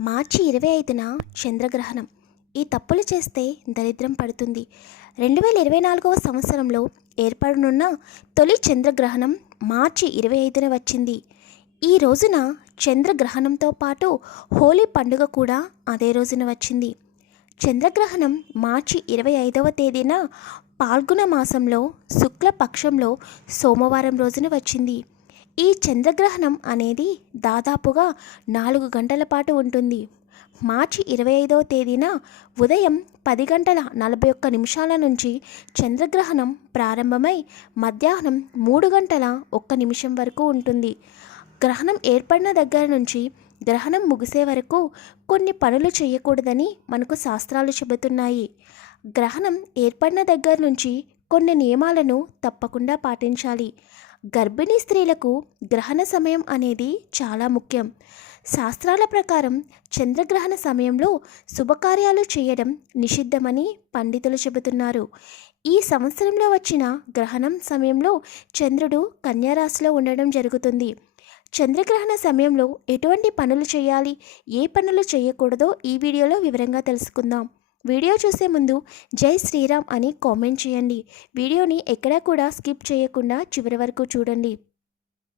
మార్చి ఇరవై ఐదున చంద్రగ్రహణం. ఈ తప్పులు చేస్తే దరిద్రం పడుతుంది. రెండు వేల ఇరవై నాలుగవ సంవత్సరంలో ఏర్పడనున్న తొలి చంద్రగ్రహణం మార్చి ఇరవై ఐదున వచ్చింది. ఈ రోజున చంద్రగ్రహణంతో పాటు హోలీ పండుగ కూడా అదే రోజున వచ్చింది. చంద్రగ్రహణం మార్చి ఇరవై ఐదవ తేదీన పాల్గొన మాసంలో శుక్లపక్షంలో సోమవారం రోజున వచ్చింది. ఈ చంద్రగ్రహణం అనేది దాదాపుగా నాలుగు గంటల పాటు ఉంటుంది. మార్చి ఇరవై ఐదవ తేదీన ఉదయం పది గంటల నలభై ఒక్క నిమిషాల నుంచి చంద్రగ్రహణం ప్రారంభమై మధ్యాహ్నం మూడు గంటల ఒక్క నిమిషం వరకు ఉంటుంది. గ్రహణం ఏర్పడిన దగ్గర నుంచి గ్రహణం ముగిసే వరకు కొన్ని పనులు చేయకూడదని మనకు శాస్త్రాలు చెబుతున్నాయి. గ్రహణం ఏర్పడిన దగ్గర నుంచి కొన్ని నియమాలను తప్పకుండా పాటించాలి. గర్భిణీ స్త్రీలకు గ్రహణ సమయం అనేది చాలా ముఖ్యం. శాస్త్రాల ప్రకారం చంద్రగ్రహణ సమయంలో శుభకార్యాలు చేయడం నిషిద్ధమని పండితులు చెబుతున్నారు. ఈ సంవత్సరంలో వచ్చిన గ్రహణం సమయంలో చంద్రుడు కన్యారాశిలో ఉండడం జరుగుతుంది. చంద్రగ్రహణ సమయంలో ఎటువంటి పనులు చేయాలి ఏ పనులు చేయకూడదో ఈ వీడియోలో వివరంగా తెలుసుకుందాం. వీడియో చూసే ముందు జై శ్రీరామ్ అని కామెంట్ చేయండి. వీడియోని ఎక్కడా కూడా స్కిప్ చేయకుండా చివరి వరకు చూడండి.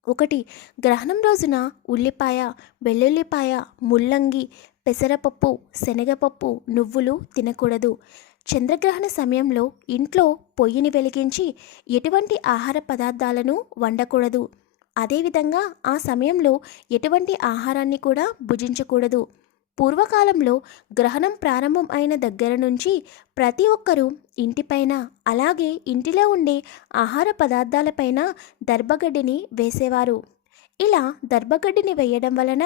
ఒకటి గ్రహణం రోజున ఉల్లిపాయ వెల్లుల్లిపాయ ముల్లంగి పెసరపప్పు శనగపప్పు నువ్వులు తినకూడదు. చంద్రగ్రహణ సమయంలో ఇంట్లో పొయ్యిని వెలిగించి ఎటువంటి ఆహార పదార్థాలను వండకూడదు. అదేవిధంగా ఆ సమయంలో ఎటువంటి ఆహారాన్ని కూడా భుజించకూడదు. పూర్వకాలంలో గ్రహణం ప్రారంభం అయిన దగ్గర నుంచి ప్రతి ఒక్కరూ ఇంటిపైన అలాగే ఇంటిలో ఉండే ఆహార పదార్థాలపైన దర్భగడ్డిని వేసేవారు. ఇలా దర్భగడ్డిని వేయడం వలన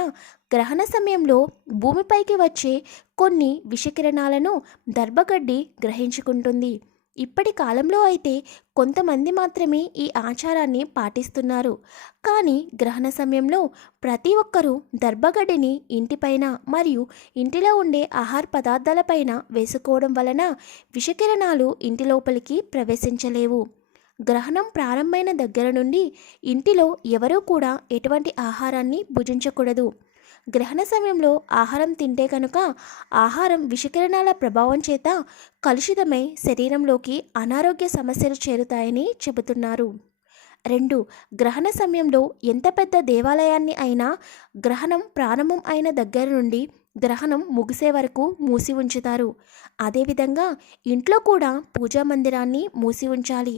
గ్రహణ సమయంలో భూమిపైకి వచ్చే కొన్ని విషకిరణాలను దర్భగడ్డి గ్రహించుకుంటుంది. ఇప్పటి కాలంలో అయితే కొంతమంది మాత్రమే ఈ ఆచారాన్ని పాటిస్తున్నారు. కానీ గ్రహణ సమయంలో ప్రతి ఒక్కరూ దర్భగడ్డిని ఇంటిపైన మరియు ఇంటిలో ఉండే ఆహార పదార్థాలపైన వేసుకోవడం వలన విషకిరణాలు ఇంటి లోపలికి ప్రవేశించలేవు. గ్రహణం ప్రారంభమైన దగ్గర నుండి ఇంటిలో ఎవరూ కూడా ఎటువంటి ఆహారాన్ని భుజించకూడదు. గ్రహణ సమయంలో ఆహారం తింటే కనుక ఆహారం విషకిరణాల ప్రభావం చేత కలుషితమై శరీరంలోకి అనారోగ్య సమస్యలు చేరుతాయని చెబుతున్నారు. రెండు గ్రహణ సమయంలో ఎంత పెద్ద దేవాలయాన్ని అయినా గ్రహణం ప్రారంభం అయిన దగ్గర నుండి గ్రహణం ముగిసే వరకు మూసి ఉంచుతారు. అదేవిధంగా ఇంట్లో కూడా పూజా మందిరాన్ని మూసి ఉంచాలి.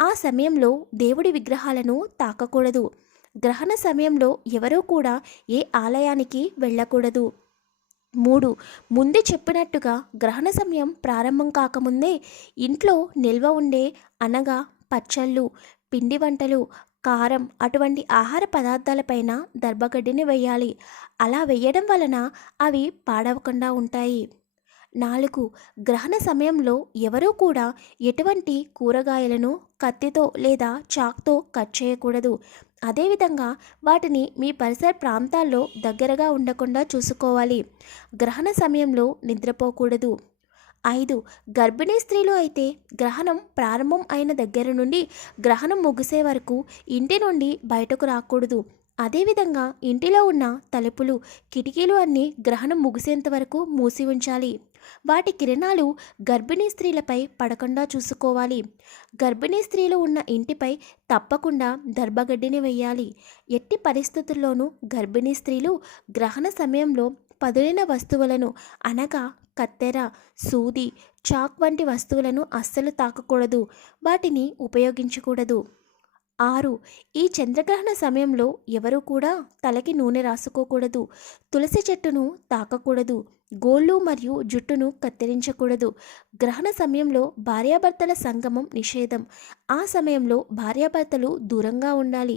ఆ సమయంలో దేవుడి విగ్రహాలను తాకకూడదు. గ్రహణ సమయంలో ఎవరూ కూడా ఏ ఆలయానికి వెళ్ళకూడదు. మూడు ముందు చెప్పినట్టుగా గ్రహణ సమయం ప్రారంభం కాకముందే ఇంట్లో నిల్వ ఉండే అనగా పచ్చళ్ళు పిండి వంటలు కారం అటువంటి ఆహార పదార్థాలపైన దర్భగడ్డిని వేయాలి. అలా వేయడం వలన అవి పాడవకుండా ఉంటాయి. నాలుగు గ్రహణ సమయంలో ఎవరూ కూడా ఎటువంటి కూరగాయలను కత్తితో లేదా చాక్తో కట్ చేయకూడదు. అదేవిధంగా వాటిని మీ పరిసర ప్రాంతాల్లో దగ్గరగా ఉండకుండా చూసుకోవాలి. గ్రహణ సమయంలో నిద్రపోకూడదు. ఐదు గర్భిణీ స్త్రీలు అయితే గ్రహణం ప్రారంభం అయిన దగ్గర నుండి గ్రహణం ముగిసే వరకు ఇంటి నుండి బయటకు రాకూడదు. అదేవిధంగా ఇంటిలో ఉన్న తలుపులు కిటికీలు అన్నీ గ్రహణం ముగిసేంత వరకు మూసి ఉంచాలి. వాటి కిరణాలు గర్భిణీ స్త్రీలపై పడకుండా చూసుకోవాలి. గర్భిణీ స్త్రీలు ఉన్న ఇంటిపై తప్పకుండా దర్భగడ్డిని వేయాలి. ఎట్టి పరిస్థితుల్లోనూ గర్భిణీ స్త్రీలు గ్రహణ సమయంలో పదులైన వస్తువులను అనగా కత్తెర సూది చాక్ వంటి వస్తువులను అస్సలు తాకకూడదు. వాటిని ఉపయోగించకూడదు. ఆరు. ఈ చంద్రగ్రహణ సమయంలో ఎవరూ కూడా తలకి నూనె రాసుకోకూడదు. తులసి చెట్టును తాకకూడదు. గోళ్ళు మరియు జుట్టును కత్తిరించకూడదు. గ్రహణ సమయంలో భార్యాభర్తల సంగమం నిషేధం. ఆ సమయంలో భార్యాభర్తలు దూరంగా ఉండాలి.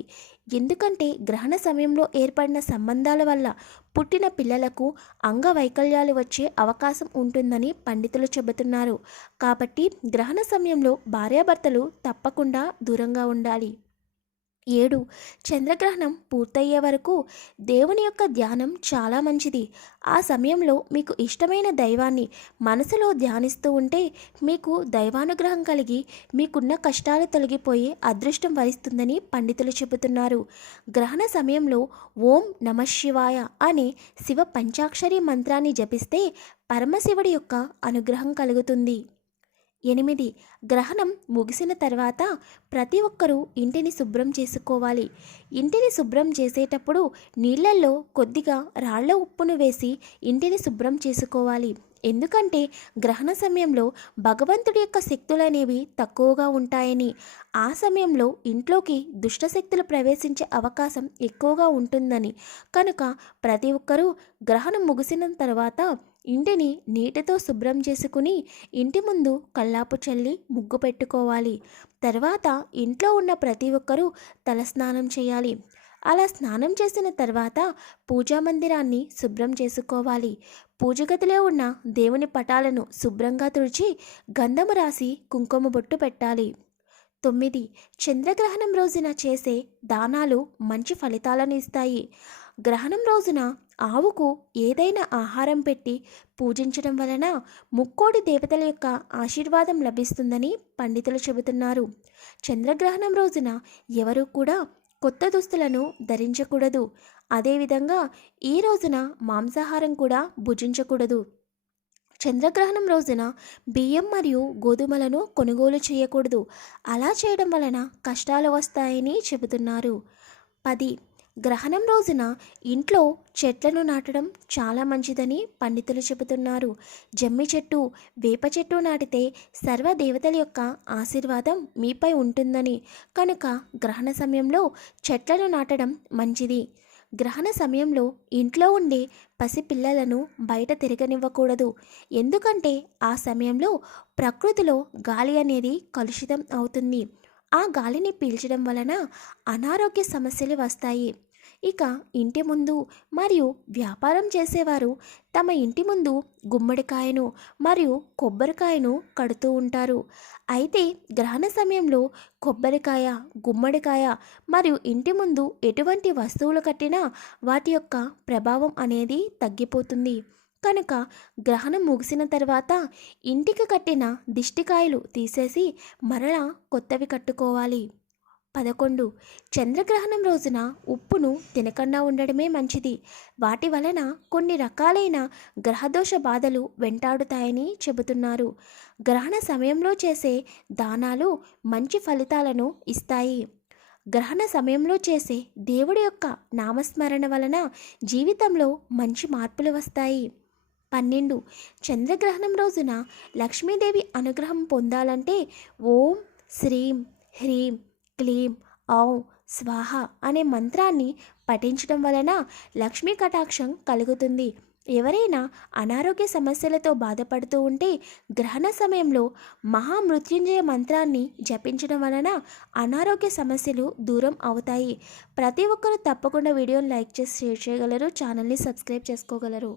ఎందుకంటే గ్రహణ సమయంలో ఏర్పడిన సంబంధాల వల్ల పుట్టిన పిల్లలకు అంగవైకల్యాలు వచ్చే అవకాశం ఉంటుందని పండితులు చెబుతున్నారు. కాబట్టి గ్రహణ సమయంలో భార్యాభర్తలు తప్పకుండా దూరంగా ఉండాలి. ఏడు. చంద్రగ్రహణం పూర్తయ్యే వరకు దేవుని యొక్క ధ్యానం చాలా మంచిది. ఆ సమయంలో మీకు ఇష్టమైన దైవాన్ని మనసులో ధ్యానిస్తూ ఉంటే మీకు దైవానుగ్రహం కలిగి మీకున్న కష్టాలు తొలగిపోయి అదృష్టం వరిస్తుందని పండితులు చెబుతున్నారు. గ్రహణ సమయంలో ఓం నమ శివాయ అనే శివ పంచాక్షరి మంత్రాన్ని జపిస్తే పరమశివుడి యొక్క అనుగ్రహం కలుగుతుంది. ఎనిమిది. గ్రహణం ముగిసిన తర్వాత ప్రతి ఒక్కరూ ఇంటిని శుభ్రం చేసుకోవాలి. ఇంటిని శుభ్రం చేసేటప్పుడు నీళ్ళల్లో కొద్దిగా రాళ్ళ ఉప్పును వేసి ఇంటిని శుభ్రం చేసుకోవాలి. ఎందుకంటే గ్రహణ సమయంలో భగవంతుడి యొక్క శక్తులు అనేవి తక్కువగా ఉంటాయని ఆ సమయంలో ఇంట్లోకి దుష్టశక్తులు ప్రవేశించే అవకాశం ఎక్కువగా ఉంటుందని. కనుక ప్రతి ఒక్కరూ గ్రహణం ముగిసిన తర్వాత ఇంటిని నీటితో శుభ్రం చేసుకుని ఇంటి ముందు కల్లాపు చల్లి ముగ్గు పెట్టుకోవాలి. తర్వాత ఇంట్లో ఉన్న ప్రతి ఒక్కరూ తలస్నానం చేయాలి. అలా స్నానం చేసిన తర్వాత పూజా మందిరాన్ని శుభ్రం చేసుకోవాలి. పూజ గదిలో ఉన్న దేవుని పటాలను శుభ్రంగా తుడిచి గంధము రాసి కుంకుమ బొట్టు పెట్టాలి. తొమ్మిది. చంద్రగ్రహణం రోజున చేసే దానాలు మంచి ఫలితాలను ఇస్తాయి. గ్రహణం రోజున ఆవుకు ఏదైనా ఆహారం పెట్టి పూజించడం వలన ముక్కోడి దేవతల యొక్క ఆశీర్వాదం లభిస్తుందని పండితులు చెబుతున్నారు. చంద్రగ్రహణం రోజున ఎవరు కూడా కొత్త దుస్తులను ధరించకూడదు. అదేవిధంగా ఈ రోజున మాంసాహారం కూడా భుజించకూడదు. చంద్రగ్రహణం రోజున బియ్యం మరియు గోధుమలను కొనుగోలు చేయకూడదు. అలా చేయడం వలన కష్టాలు వస్తాయని చెబుతున్నారు. పది గ్రహణం రోజున ఇంట్లో చెట్లను నాటడం చాలా మంచిదని పండితులు చెబుతున్నారు. జమ్మి చెట్టు వేప చెట్టు నాటితే సర్వ దేవతల యొక్క ఆశీర్వాదం మీపై ఉంటుందని. కనుక గ్రహణ సమయంలో చెట్లను నాటడం మంచిది. గ్రహణ సమయంలో ఇంట్లో ఉండే పసిపిల్లలను బయట తిరగనివ్వకూడదు. ఎందుకంటే ఆ సమయంలో ప్రకృతిలో గాలి అనేది కలుషితం అవుతుంది. ఆ గాలిని పీల్చడం వలన అనారోగ్య సమస్యలు వస్తాయి. ఇక ఇంటి ముందు మరియు వ్యాపారం చేసేవారు తమ ఇంటి ముందు గుమ్మడికాయను మరియు కొబ్బరికాయను కడుతూ ఉంటారు. అయితే గ్రహణ సమయంలో కొబ్బరికాయ గుమ్మడికాయ మరియు ఇంటి ముందు ఎటువంటి వస్తువులు కట్టినా వాటి యొక్క ప్రభావం అనేది తగ్గిపోతుంది. కనుక గ్రహణం ముగిసిన తర్వాత ఇంటికి కట్టిన దిష్టికాయలు తీసేసి మరలా కొత్తవి కట్టుకోవాలి. పదకొండు. చంద్రగ్రహణం రోజున ఉప్పును తినకుండా ఉండడమే మంచిది. వాటి వలన కొన్ని రకాలైన గ్రహదోష బాధలు వెంటాడుతాయని చెబుతున్నారు. గ్రహణ సమయంలో చేసే దానాలు మంచి ఫలితాలను ఇస్తాయి. గ్రహణ సమయంలో చేసే దేవుడి యొక్క నామస్మరణ వలన జీవితంలో మంచి మార్పులు వస్తాయి. పన్నెండు. చంద్రగ్రహణం రోజున లక్ష్మీదేవి అనుగ్రహం పొందాలంటే ఓం శ్రీం హ్రీం క్లీం ఔం స్వాహ అనే మంత్రాన్ని పఠించడం వలన లక్ష్మీ కటాక్షం కలుగుతుంది. ఎవరైనా అనారోగ్య సమస్యలతో బాధపడుతూ ఉంటే గ్రహణ సమయంలో మహామృత్యుంజయ మంత్రాన్ని జపించడం వలన అనారోగ్య సమస్యలు దూరం అవుతాయి. ప్రతి ఒక్కరూ తప్పకుండా వీడియోని లైక్ చేసి షేర్ చేయగలరు ఛానల్ని సబ్స్క్రైబ్ చేసుకోగలరు.